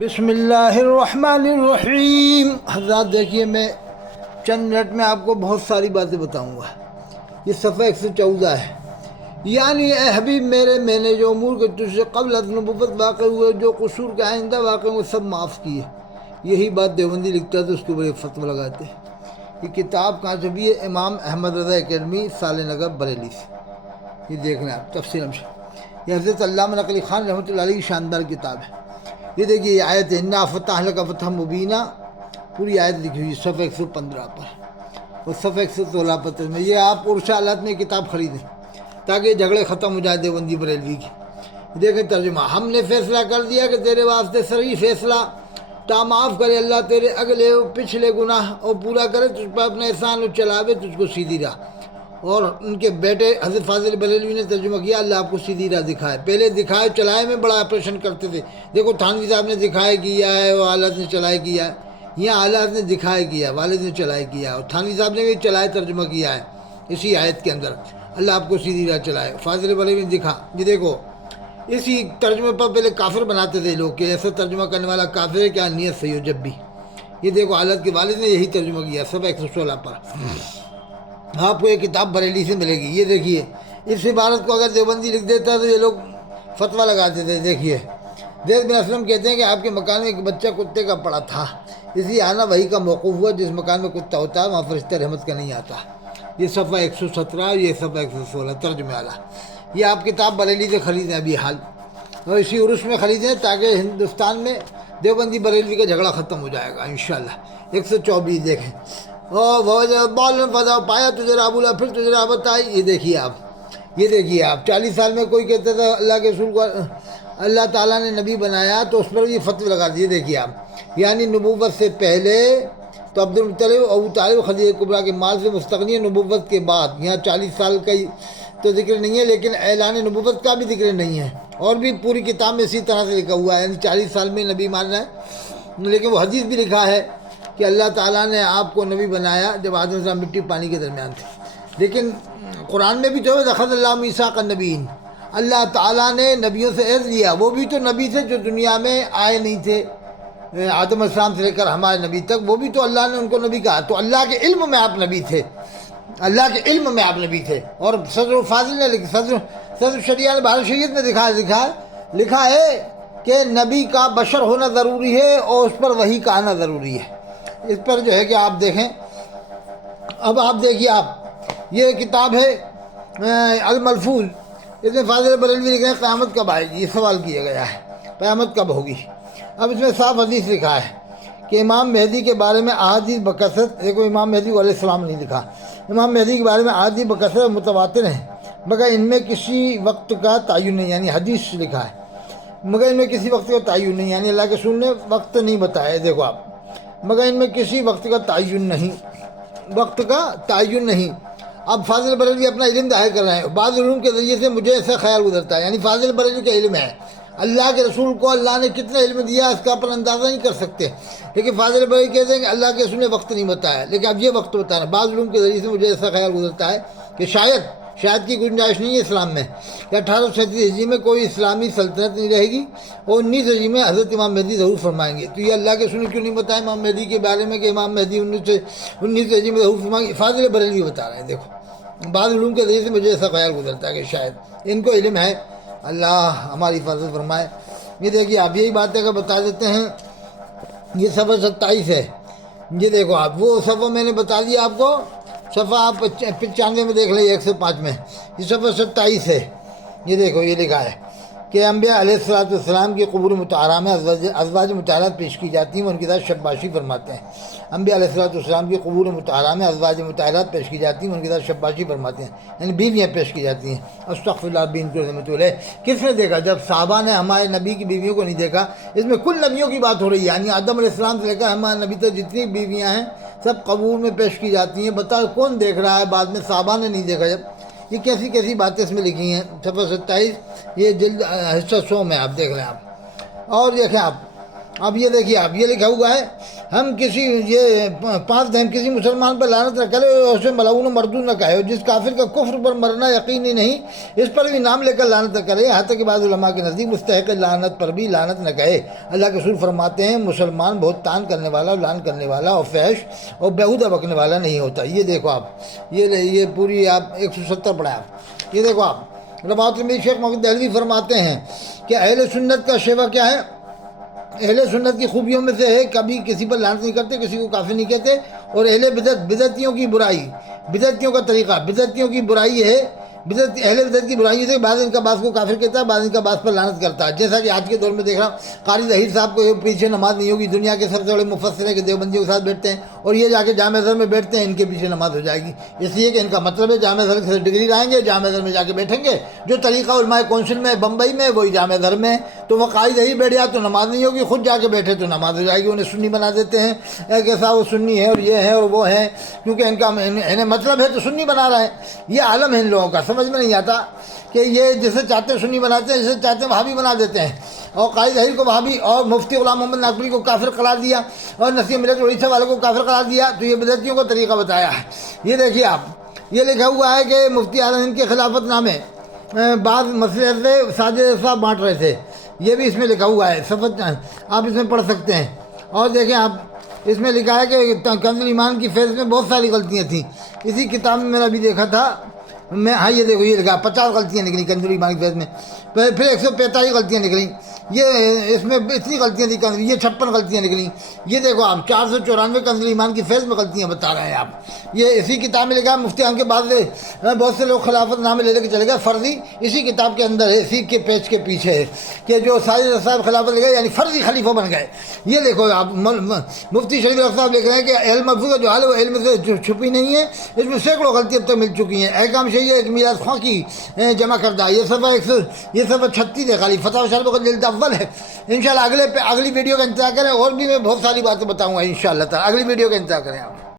بسم اللہ الرحمن الرحیم۔ حضرات دیکھیے، میں چند منٹ میں آپ کو بہت ساری باتیں بتاؤں گا۔ یہ صفحہ 114 ہے۔ یعنی اے حبیب میرے، میں نے جو امور کے تجھ سے قبل از نبوت واقع ہوئے، جو قصور کے آئندہ واقع ہوئے، سب معاف کیے۔ یہی بات دیوبندی لکھتا ہے تو اس کے اوپر فتویٰ لگاتے ہیں۔ یہ کتاب کہاں سے بھی ہے؟ امام احمد رضا اکیڈمی، سال نگر، بریلی سے۔ یہ دیکھ لیں آپ تفسیر ہمشہ۔ یہ حضرت علامہ نقوی خان رحمۃ اللہ علیہ کی شاندار کتاب ہے۔ یہ دیکھیے، یہ آیت انا فتح لک فتح مبینہ، پوری آیت لکھی ہوئی صفحہ 115 پر اور صفحہ 116 پر میں۔ یہ آپ عرش حالات میں کتاب خریدیں تاکہ یہ جھگڑے ختم ہو جائے دیوبندی بریلوی کی۔ دیکھیں ترجمہ: ہم نے فیصلہ کر دیا کہ تیرے واسطے صحیح فیصلہ تا معاف کرے اللہ تیرے اگلے و پچھلے گناہ اور پورا کرے تجھ پر اپنے احسان اور چلاوے تجھ کو سیدھی راہ۔ اور ان کے بیٹے حضرت فاضل بریلوی نے ترجمہ کیا: اللہ آپ کو سیدھی راہ دکھائے۔ پہلے دکھائے چلائے میں بڑا آپریشن کرتے تھے۔ دیکھو تھانوی صاحب نے دکھائے کیا ہے، وہ حالت نے چلائے کیا ہے۔ یہاں حالات نے دکھائے کیا، والد نے چلائے کیا، اور تھانوی صاحب نے بھی چلائے ترجمہ کیا ہے اسی آیت کے اندر، اللہ آپ کو سیدھی راہ چلائے۔ فاضل بریلوی نے دکھا، یہ دیکھو اسی ترجمے پر پہلے کافر بناتے تھے لوگ کہ ایسا ترجمہ کرنے والا کافر ہے، کیا نیت صحیح ہو جب بھی۔ یہ دیکھو حالت کے والد نے یہی ترجمہ کیا صفحہ 116 پر۔ آپ کو یہ کتاب بریلی سے ملے گی۔ یہ دیکھیے، اس عبارت کو اگر دیوبندی لکھ دیتا تو یہ لوگ فتویٰ لگاتے تھے۔ دیکھیے، زید بن اسلم کہتے ہیں کہ آپ کے مکان میں ایک بچہ کتے کا پڑا تھا، اسی آنا وہی کا موقوف ہوا، جس مکان میں کتا ہوتا ہے وہاں فرشتہ رحمت کا نہیں آتا۔ یہ صفحہ 117، یہ صفحہ 116 ترجمہ والا۔ یہ آپ کتاب بریلی سے خریدیں ابھی حال، اور اسی عرس میں خریدیں تاکہ ہندوستان میں دیوبندی بریلوی کا جھگڑا ختم ہو جائے گا انشاءاللہ۔ 124 دیکھیں، پایا تجھے راہ بولا پھر تجھے راہ بتائی۔ یہ دیکھیے آپ 40 سال میں کوئی کہتا تھا اللہ کے رسول کو اللہ تعالیٰ نے نبی بنایا تو اس پر بھی فتوی لگا دیے۔ دیکھیے آپ، یعنی نبوت سے پہلے تو عبد المطلب ابو طالب خدیجہ کبریٰ کے مال سے مستغنی ہے، نبوت کے بعد یہاں 40 سال کا تو ذکر نہیں ہے، لیکن اعلان نبوت کا بھی ذکر نہیں ہے، اور بھی پوری کتاب میں اسی طرح سے لکھا ہوا ہے، یعنی 40 سال میں نبی ماننا ہے۔ لیکن وہ حدیث بھی لکھا ہے کہ اللہ تعالیٰ نے آپ کو نبی بنایا جب آدم سے مٹی پانی کے درمیان تھے۔ لیکن قرآن میں بھی تو اخذ اللہ میثاق النبیین، اللہ تعالیٰ نے نبیوں سے عہد لیا، وہ بھی تو نبی تھے جو دنیا میں آئے نہیں تھے، آدم علیہ السلام سے لے کر ہمارے نبی تک، وہ بھی تو اللہ نے ان کو نبی کہا۔ تو اللہ کے علم میں آپ نبی تھے، اللہ کے علم میں آپ نبی تھے۔ اور صدر فاضل نے صدر شریعہ نے بہار شریعت میں لکھا ہے کہ نبی کا بشر ہونا ضروری ہے اور اس پر وحی کا آنا ضروری ہے۔ اس پر جو ہے کہ آپ دیکھیں، اب آپ دیکھیے، آپ یہ کتاب ہے الملفوظ، اس میں فاضل بریلوی لکھا ہے قیامت کب آئے گی، یہ سوال کیا گیا ہے قیامت کب ہوگی۔ اب اس میں صاف حدیث لکھا ہے کہ امام مہدی کے بارے میں احادیث بکثرت، دیکھو امام مہدی علیہ السلام نہیں لکھا، امام مہدی کے بارے میں احادیث بکثرت متواتر ہیں، مگر ان میں کسی وقت کا تعین نہیں، یعنی حدیث لکھا ہے مگر ان میں کسی وقت کا تعین نہیں، یعنی اللہ کے رسول نے وقت نہیں بتایا۔ دیکھو آپ، مگر ان میں کسی وقت کا تعین نہیں، اب فاضل بریلوی اپنا علم ظاہر کر رہے ہیں۔ بعض علوم کے ذریعے سے مجھے ایسا خیال گزرتا ہے، یعنی فاضل بریلوی کا علم ہے، اللہ کے رسول کو اللہ نے کتنا علم دیا اس کا اپنا اندازہ نہیں کر سکتے، لیکن فاضل بریلوی کہتے ہیں کہ اللہ کے رسول نے وقت نہیں بتایا، لیکن اب یہ وقت بتانا۔ بعض علوم کے ذریعے سے مجھے ایسا خیال گزرتا ہے کہ شاید کی گنجائش نہیں ہے اسلام میں، کہ 1837 ہجری میں کوئی اسلامی سلطنت نہیں رہے گی، اور 19 ہجری میں حضرت امام مہدی ظہور فرمائیں گے۔ تو یہ اللہ کے رسول نے کیوں نہیں بتایا امام مہدی کے بارے میں کہ امام مہدی 19 ہجری میں ظہور فرمائیں گے؟ فاضل بریلوی بتا رہے ہیں۔ دیکھو بعض علوم کے ذریعے سے مجھے ایسا خیال گزرتا ہے کہ شاید ان کو علم ہے، اللہ ہماری حفاظت فرمائے۔ یہ دیکھیے آپ، یہی باتیں اگر بتا دیتے ہیں۔ یہ صفحہ 27 ہے، یہ دیکھو آپ، وہ صفحہ میں نے بتا دیا آپ کو، صفحہ آپ 95 میں دیکھ لیں، 105 میں، یہ صفحہ 27 ہے۔ یہ دیکھو، یہ لکھا ہے کہ انبیاء علیہ السلام کی قبور مطہرہ میں ازواج مطہرات پیش کی جاتی ہیں، وہ ان کے ساتھ شباشی فرماتے ہیں۔ انبیاء علیہ السلام کی قبور مطہرہ میں ازواج مطہرات پیش کی جاتی ہیں، ان کے ساتھ شباشی فرماتے ہیں، یعنی بیویاں پیش کی جاتی ہیں۔ استغفر اللہ بین کو رحمۃ اللہ۔ کس نے دیکھا؟ جب صحابہ نے ہمارے نبی کی بیویوں کو نہیں دیکھا۔ اس میں کل نبیوں کی بات ہو رہی ہے، یعنی آدم علیہ السلام سے لے کر ہمارے نبی تک جتنی بیویاں ہیں سب قبور میں پیش کی جاتی ہیں۔ بتاؤ کون دیکھ رہا ہے؟ بعد میں صحابہ نے نہیں دیکھا۔ جب یہ کیسی باتیں اس میں لکھی ہیں، صفحہ 27، یہ جلد حصہ 100 میں آپ دیکھ لیں آپ۔ اور دیکھیں آپ، اب یہ دیکھیے آپ، یہ لکھا ہوا ہے ہم کسی یہ 5 ہم کسی مسلمان پر لعنت نہ کرے اور اسے ملعون و مردود نہ کہے، اور جس کافر کا کفر پر مرنا یقینی نہیں اس پر بھی نام لے کر لعنت نہ کرے، یہاں تک کہ بعض علماء کے نزدیک مستحق لعنت پر بھی لعنت نہ کہے۔ اللہ کے رسول فرماتے ہیں مسلمان بہت تان کرنے والا، لعن کرنے والا اور فحش اور بیہودہ بکنے والا نہیں ہوتا۔ یہ دیکھو آپ، یہ پوری آپ 170 پڑھا آپ، یہ دیکھو آپ، روایت میں شیخ محمد دہلوی فرماتے ہیں کہ اہل سنت کا شیوہ کیا ہے؟ اہل سنت کی خوبیوں میں سے ہے کبھی کسی پر لعنت نہیں کرتے، کسی کو کافر نہیں کہتے، اور اہل بدعتیوں کی برائی، بدعتیوں کا طریقہ، بدعتیوں کی برائی ہے، اہل بدعت کی برائی ہے، بعض ان کا بعض کو کافر کہتا ہے، بعض ان کا بعض پر لعنت کرتا ہے۔ جیسا کہ آج کے دور میں دیکھ رہا ہوں قاری ظہیر صاحب کو پیچھے نماز نہیں ہوگی، دنیا کے سب سے بڑے مفسر ہیں کہ دیوبندیوں کے ساتھ بیٹھتے ہیں، اور یہ جا کے جامع ازہر میں بیٹھتے ہیں، ان کے پیچھے نماز ہو جائے گی، اس لیے کہ ان کا مطلب ہے جامع ازہر سے ڈگری لائیں گے، جامع ازہر میں جا کے بیٹھیں گے، جو طریقہ علماء کونسل میں بمبئی میں وہی جامع ازہر میں، تو وہ قاری ظہیر بیٹھ جائے تو نماز نہیں ہوگی، خود جا کے بیٹھے تو نماز ہو جائے گی، انہیں سنی بنا دیتے ہیں کہ صاحب وہ سنی ہے اور یہ ہے اور وہ ہے، کیونکہ انہیں مطلب ہے تو سنی بنا رہے ہیں۔ یہ عالم ہے ان لوگوں کا، سمجھ میں نہیں آتا کہ یہ جسے چاہتے سنی بناتے ہیں، جسے چاہتے وہابی بنا دیتے ہیں، اور قاری ظہیر کو وہابی اور مفتی غلام محمد ناقوی کو کافر قرار دیا اور نصیحت ملت اڑیسہ والوں کو کافر قرار دیا، تو یہ بدعتیوں کا طریقہ بتایا ہے۔ یہ دیکھیے آپ، یہ لکھا ہوا ہے کہ مفتی اعظم ہند کے خلافت نامے بعض مسئلے سے ساجد صاحب بانٹ رہے تھے، یہ بھی اس میں لکھا ہوا ہے، صفحہ آپ اس میں پڑھ سکتے ہیں۔ اور دیکھیں آپ، اس میں لکھا ہے کہ کنز ایمان کی فہرست میں بہت ساری غلطیاں تھیں، اسی کتاب میں میں نے ابھی دیکھا تھا میں، ہاں یہ دیکھو یہ لکھا 50 غلطیاں نکلیں کنز ایمان کی فہرست میں، پھر 145 غلطیاں نکلیں، یہ اس میں اتنی غلطیاں تھیں، یہ 56 غلطیاں نکلیں، یہ دیکھو آپ 494 کنز ایمان کی فہرست میں غلطیاں بتا رہے ہیں آپ، یہ اسی کتاب میں لکھا ہے۔ مفتی اعظم کے بعد بہت سے لوگ خلافت نامے لے کے چلے گئے، فرضی اسی کتاب کے اندر ہے، اسی کے پیج کے پیچھے ہے کہ جو ساجد صاحب خلافت لے گئے یعنی فرضی خلیفہ بن گئے۔ یہ دیکھو آپ، مفتی شریف صاحب لکھ رہے ہیں کہ علم محفوظ کا جو حال ہے وہ علم سے چھپی نہیں ہے، اس میں سینکڑوں غلطیاں اب تک مل چکی ہیں۔ احکام شریعہ ایک میراث خواہ کی جمع کردہ، یہ صفحہ 36 ہے، خالی فتح و شرح کا جلد اول ہے۔ انشاءاللہ اگلی ویڈیو کا انتظار کریں، اور بھی میں بہت ساری باتیں بتاؤں گا انشاءاللہ تعالی، اگلی ویڈیو کا انتظار کریں آپ۔